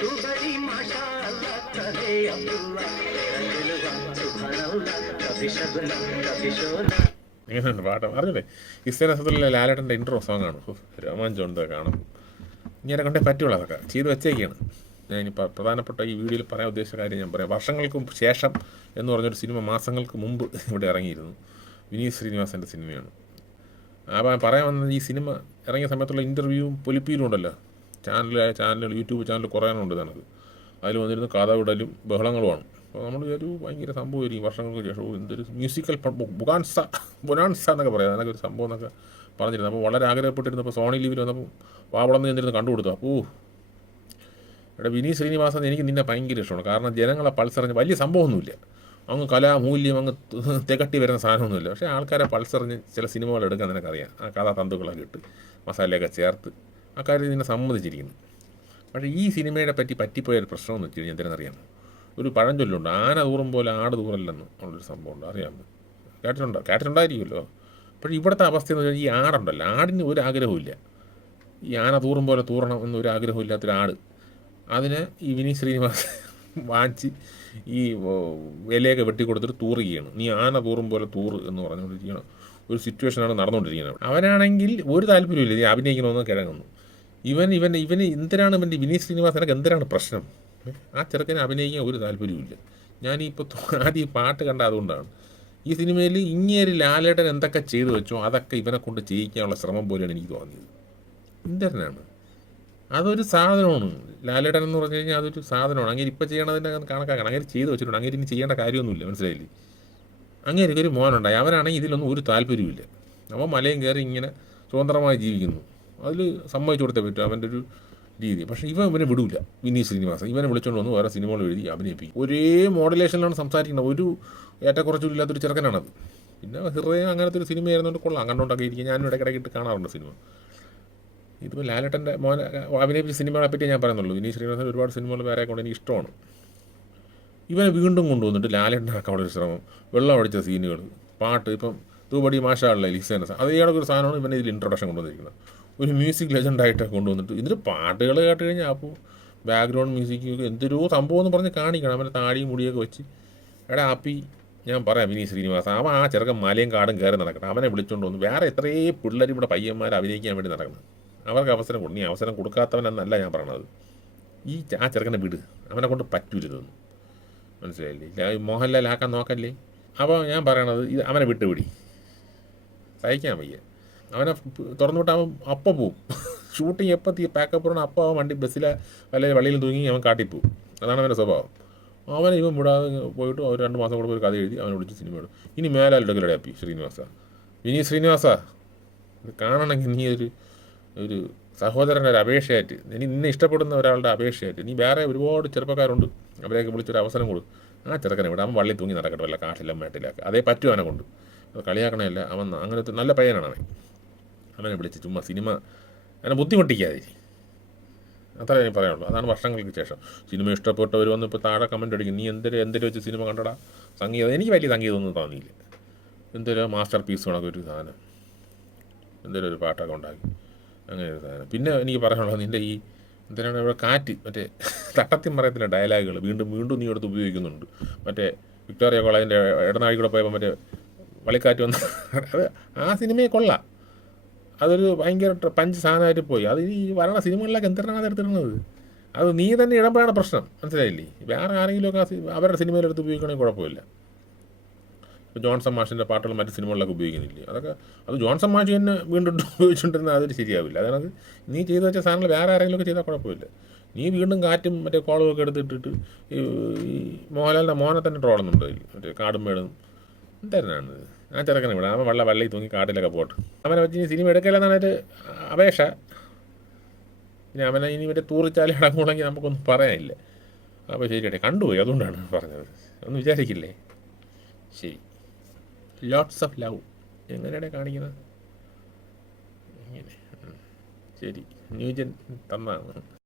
துபரி மாஷா அல்லா தலே அப்துல்லா தேரா അറിഞ്ഞില്ലേ ലാലേട്ടന്റെ intro song ആണ്. രോമാൻ ജോണിന്റെ കാണും ഇങ്ങനെ കണ്ടേ പറ്റുള്ളൂ അതൊക്കെ. ചെയ്ത് വെച്ചേക്കാണ്. ഞാൻ ഇനി പ്രധാനപ്പെട്ട ഈ വീഡിയോയിൽ പറയാൻ ഉദ്ദേശിച്ച കാര്യം ഞാൻ പറയാം. വർഷങ്ങൾക്കും ശേഷം എന്ന് പറഞ്ഞൊരു സിനിമ മാസങ്ങൾക്ക് മുമ്പ് ഇവിടെ ഇറങ്ങിയിരുന്നു. വിനീത് ശ്രീനിവാസന്റെ സിനിമയാണ്. ആ പറയാൻ വന്നത് ഈ സിനിമ ഇറങ്ങിയ സമയത്തുള്ള ഇന്റർവ്യൂവും പൊലിപ്പീരും ഉണ്ടല്ലോ. ചാനലായ ചാനലുകൾ യൂട്യൂബ് ചാനൽ കുറയാനുണ്ട് തനത് അതിൽ വന്നിരുന്ന കഥ വിടലും ബഹളങ്ങളുമാണ്. അപ്പോൾ നമ്മൾ ഒരു ഭയങ്കര സംഭവമായിരിക്കും. വർഷങ്ങൾക്ക് ശേഷം എന്തൊരു മ്യൂസിക്കൽ ബുഗാൻസ ബുനാൻസ എന്നൊക്കെ പറയാം. അതിനൊക്കെ ഒരു സംഭവം എന്നൊക്കെ പറഞ്ഞിരുന്നു. അപ്പോൾ വളരെ ആഗ്രഹപ്പെട്ടിരുന്നപ്പോൾ സോണി ലീവിൽ വന്നപ്പോൾ വാവളന്ന് ചെന്നിരുന്ന് കണ്ടുകൊടുത്തു അപ്പോൾ എടാ വിനീത് ശ്രീനിവാസൻ എനിക്ക് നിന്നെ ഭയങ്കര ഇഷ്ടമാണ്. കാരണം ജനങ്ങളെ പൾസറിഞ്ഞ് വലിയ സംഭവമൊന്നുമില്ല. അങ്ങ് കലാമൂല്യം അങ്ങ് തികട്ടി വരുന്ന സാധനമൊന്നുമില്ല. പക്ഷേ ആൾക്കാരെ പൾസറിഞ്ഞ് ചില സിനിമകൾ എടുക്കാൻ നിനക്കറിയാം. ആ കഥാ തന്തുക്കളൊക്കെ ഇട്ട് മസാലയൊക്കെ ചേർത്ത് ആ ഇതിനെ സമ്മതിച്ചിരിക്കുന്നു. പക്ഷേ ഈ സിനിമയുടെ പറ്റി പറ്റിപ്പോയ ഒരു പ്രശ്നം എന്ന് വെച്ച് കഴിഞ്ഞാൽ എന്തിനെന്നറിയാമോ ഒരു പഴഞ്ചൊല്ലുണ്ട് ആന ദൂരം പോലെ ആട് ദൂരല്ലെന്ന് ഉള്ളൊരു സംഭവമുണ്ട് അറിയാമോ? കേട്ടിട്ടുണ്ടോ? കേട്ടിട്ടുണ്ടായിരിക്കുമല്ലോ. പക്ഷേ ഇവിടുത്തെ അവസ്ഥ എന്ന് വെച്ചാൽ ഈ ആടുണ്ടല്ലോ. ആടിന് ഒരു ആഗ്രഹമില്ല ഈ ആന തൂറും പോലെ തൂറണം എന്നൊരു ആഗ്രഹമില്ലാത്തൊരു ആട്. അതിന് ഈ വിനീത് ശ്രീനിവാസ് വാങ്ങിച്ച് ഈ വിലയൊക്കെ വെട്ടിക്കൊടുത്തിട്ട് തൂറുകയാണ് നീ ആന തൂറും പോലെ തൂറ് എന്ന് പറഞ്ഞുകൊണ്ടിരിക്കണം ഒരു സിറ്റുവേഷനാണ് നടന്നുകൊണ്ടിരിക്കുന്നത് അവനാണെങ്കിൽ ഒരു താല്പര്യമില്ല നീ അഭിനയിക്കണമെന്ന് കിഴങ്ങുന്നു. ഇവൻ ഇവൻ ഇവന് എന്തിനാണ് ഇവന്റെ വിനീത് ശ്രീനിവാസനൊക്കെ എന്തിനാണ് പ്രശ്നം? ആ ചെറുക്കനെ അഭിനയിക്കാൻ ഒരു താല്പര്യമില്ല ഞാനിപ്പോൾ ആദ്യം ഈ പാട്ട് കണ്ട അതുകൊണ്ടാണ്. ഈ സിനിമയിൽ ഇങ്ങേരി ലാലേട്ടൻ എന്തൊക്കെ ചെയ്തു വെച്ചോ അതൊക്കെ ഇവനെ കൊണ്ട് ചെയ്യിക്കാനുള്ള ശ്രമം പോലെയാണ് എനിക്ക് തോന്നിയത്. ഇന്ദ്രനാണ് അതൊരു സാധനമാണ്. ലാലേട്ടൻ എന്ന് പറഞ്ഞു കഴിഞ്ഞാൽ അതൊരു സാധനമാണ്. അങ്ങനെ ഇപ്പോൾ ചെയ്യണതിന്റെ കണക്കാക്കണം. അങ്ങനെ ചെയ്തു വെച്ചിട്ടുണ്ട്. അങ്ങനെ ഇനി ചെയ്യേണ്ട കാര്യമൊന്നുമില്ല. മനസ്സിലായില്ലേ? അങ്ങനെ ഒരു മോനുണ്ടായി. അവനാണെങ്കിൽ ഇതിലൊന്നും ഒരു താല്പര്യമില്ല അവൻ മലയും കയറി ഇങ്ങനെ സ്വതന്ത്രമായി ജീവിക്കുന്നു. അതിൽ സമ്മതിച്ചു കൊടുത്തേ പറ്റും അവന്റെ ഒരു രീതി. പക്ഷേ ഇവൻ ഇവനെ വിടൂല വിനീത് ശ്രീനിവാസൻ. ഇവനെ വിളിച്ചുകൊണ്ട് വന്ന് വേറെ സിനിമകൾ എഴുതി അഭിനയിപ്പിക്കും. ഒരേ മോഡലേഷനിലാണ് സംസാരിക്കുന്നത്. ഒരു ഏറ്റക്കുറച്ചിലും ഇല്ലാത്തൊരു ചെറുക്കനാണത്. പിന്നെ ഹൃദയം അങ്ങനത്തെ ഒരു സിനിമ ആയിരുന്നുകൊണ്ട് കൊള്ളാം. കണ്ടുകൊണ്ടൊക്കെ ഇരിക്കും. ഞാനും ഇടയ്ക്കിടയ്ക്കിട്ട് കാണാറുണ്ട് സിനിമ. ഇതിപ്പോൾ ലാലട്ടന്റെ മോനെ അഭിനയിപ്പിച്ച സിനിമകളെ പറ്റി ഞാൻ പറയുന്നുള്ളൂ. വിനീത് ശ്രീനിവാസൻ ഒരുപാട് സിനിമകൾ വേറെ കൊണ്ട് എനിക്ക് ഇഷ്ടമാണ്. ഇവനെ വീണ്ടും കൊണ്ടുവന്നിട്ട് ലാലേട്ടനാക്കാൻ ഒരു ശ്രമം. വെള്ളം ഒഴിച്ച സീനുകൾ പാട്ട് ഇപ്പം തൂപടി മാഷാളിലെ ലിസേനസ് അത് ഒരു സാധനമാണ് ഇവനെ ഇതിൽ ഇൻട്രൊഡക്ഷൻ കൊണ്ടുവന്നിരിക്കുന്നത്. ഒരു മ്യൂസിക് ലെജൻഡായിട്ട് കൊണ്ടുവന്നിട്ട്. ഇതിൽ പാട്ടുകൾ കേട്ട് കഴിഞ്ഞാൽ അപ്പോൾ ബാക്ക്ഗ്രൗണ്ട് മ്യൂസിക് എന്തൊരു സംഭവം എന്ന് പറഞ്ഞ് കാണിക്കണം. അവന്റെ താടിയും മുടിയൊക്കെ വെച്ച്. എടാ ആപ്പി ഞാൻ പറയാം വിനീത് ശ്രീനിവാസൻ അവൻ ആ ചെറുക്കൻ മലയും കാടും കയറി നടക്കണം അവനെ വിളിച്ചുകൊണ്ട് വന്നു. വേറെ എത്രയേ പിള്ളേർ ഇവിടെ പയ്യന്മാർ അഭിനയിക്കാൻ വേണ്ടി നടക്കണം അവർക്ക് അവസരം കൊടുക്കും നീ അവസരം കൊടുക്കാത്തവനെന്നല്ല ഞാൻ പറയണത്. ഈ ആ ചെറുക്കനെ വിട്. അവനെ കൊണ്ട് പറ്റൂരുതെന്ന് മനസ്സിലായില്ലേ? മോഹൻലാൽ ആക്കാൻ നോക്കല്ലേ? അപ്പോൾ ഞാൻ പറയണത് ഇത് അവനെ വിട്ടുപിടി. സഹിക്കാൻ വയ്യ. അവനെ തുറന്നു വിട്ടാവും അപ്പം പോവും. ഷൂട്ടിങ് എപ്പോൾ തീ പാക്കപ്പ് പറഞ്ഞാൽ അപ്പോൾ അവൻ വണ്ടി ബസ്സിലെ അല്ലെങ്കിൽ വള്ളിയിൽ തൂങ്ങി അവൻ കാട്ടിപ്പോവും അതാണ് അവന്റെ സ്വഭാവം. അവൻ ഇവൻ വിടാതെ പോയിട്ട് ഒരു രണ്ട് മാസം കൂടുമ്പോൾ ഒരു കഥ എഴുതി അവനെ വിളിച്ച് സിനിമ ഇടും ഇനി മേലാലിടക്കലടെ അപ്പി ശ്രീനിവാസ. ഇനി ശ്രീനിവാസ കാണണമെങ്കിൽ നീ ഒരു ഒരു സഹോദരന്റെ ഒരു അപേക്ഷയായിട്ട് ഇനി നിന്നെ ഇഷ്ടപ്പെടുന്ന ഒരാളുടെ അപേക്ഷയായിട്ട് നീ വേറെ ഒരുപാട് ചെറുപ്പക്കാരുണ്ട്. അവരെയൊക്കെ വിളിച്ചൊരു അവസരം കൊടു. ആ ചെറുക്കനെ വിടാം. അവൻ വള്ളി തൂങ്ങി നടക്കട്ടെ. വല്ല കാട്ടിലും മേട്ടിലൊക്കെ. അതേ പറ്റും അവനെ കൊണ്ട്. കളിയാക്കണമല്ല അവൻ അങ്ങനത്തെ നല്ല പയ്യനാണ് അവൻ. അവനെ വിളിച്ച് ചുമ്മാ സിനിമ അങ്ങനെ ബുദ്ധിമുട്ടിക്കാതെ. അത്രേ എനിക്ക് പറയാനുള്ളൂ. അതാണ് വർഷങ്ങൾക്ക് ശേഷം. സിനിമ ഇഷ്ടപ്പെട്ടവർ വന്ന് ഇപ്പോൾ താഴെ കമന്റ് അടിക്കും. നീ എന്തൊരു എന്തൊരു വെച്ച് സിനിമ കണ്ടടാ? സംഗീതം എനിക്ക് വലിയ സംഗീതമൊന്നും തോന്നിയില്ല. എന്തൊരു മാസ്റ്റർ പീസ് കണക്ക് ഒരു സാധനം. എന്തൊരു ഒരു പാട്ടൊക്കെ ഉണ്ടാക്കി. അങ്ങനെ ഒരു സാധനം. പിന്നെ എനിക്ക് പറയാനുള്ളത് നിന്റെ ഈ എന്തിനാണ് ഇവിടെ കാറ്റ്? മറ്റേ തട്ടത്തിൻ പറയത്തില്ല ഡയലോഗുകൾ വീണ്ടും വീണ്ടും നീ എടുത്ത് ഉപയോഗിക്കുന്നുണ്ട്. മറ്റേ വിക്ടോറിയ കോളേജിന്റെ ഇടനാഴി പോയപ്പോൾ മറ്റേ വളിക്കാറ്റ് വന്ന് അത് ആ സിനിമയെ കൊള്ളാം. അതൊരു ഭയങ്കര പഞ്ച് സാധനമായിട്ട് പോയി. അത് ഈ വരണ സിനിമകളിലൊക്കെ എന്തിനാണ് അത് എടുത്തിരുന്നത് അത് നീ തന്നെ ഇടുമ്പോഴാണ് പ്രശ്നം. മനസ്സിലായില്ലേ? വേറെ ആരെങ്കിലും ഒക്കെ സി- അവരുടെ സിനിമയിലെടുത്ത് ഉപയോഗിക്കണമെങ്കിൽ കുഴപ്പമില്ല. ജോൺസൺ മാഷിന്റെ പാട്ടുകൾ മറ്റ് സിനിമകളിലൊക്കെ ഉപയോഗിക്കുന്നില്ലേ? അതൊക്കെ അത് ജോൺസൺ മാഷ് തന്നെ വീണ്ടും ഉപയോഗിച്ചുകൊണ്ടിരുന്നാൽ അതൊരു ശരിയാവില്ല. അതായത് നീ ചെയ്തു വെച്ച സാധനങ്ങൾ വേറെ ആരെങ്കിലുമൊക്കെ ചെയ്താൽ കുഴപ്പമില്ല. നീ വീണ്ടും കാറ്റും മറ്റേ കോളമൊക്കെ എടുത്തിട്ടിട്ട് ഈ മോഹൻലാലിന്റെ മോനെ തന്നെ ട്രോളുന്നുണ്ട് മറ്റേ കാടും മേടും. എന്തായിരുന്നാണ്? ആ ചെറുക്കനെ വിടാം അവൻ വെള്ള വള്ളി തൂങ്ങി കാട്ടിലൊക്കെ പോട്ട്. അവനെ വെച്ച് ഇനി സിനിമ എടുക്കില്ലെന്നാണ് ഒരു അപേക്ഷ. പിന്നെ അവനെ ഇനി മറ്റേ തൂറിച്ചാലി അടങ്ങുകയാണെങ്കിൽ നമുക്കൊന്നും പറയാനില്ല. അപ്പോൾ ശരിയട്ടെ കണ്ടുപോയി. അതുകൊണ്ടാണ് പറഞ്ഞത്. ഒന്നും വിചാരിക്കില്ലേ? ശരി. ലോട്ട്സ് ഓഫ് ലവ് എങ്ങനെയാണ് കാണിക്കുന്നത്. ശരി. ന്യൂജൻ തന്നാണ്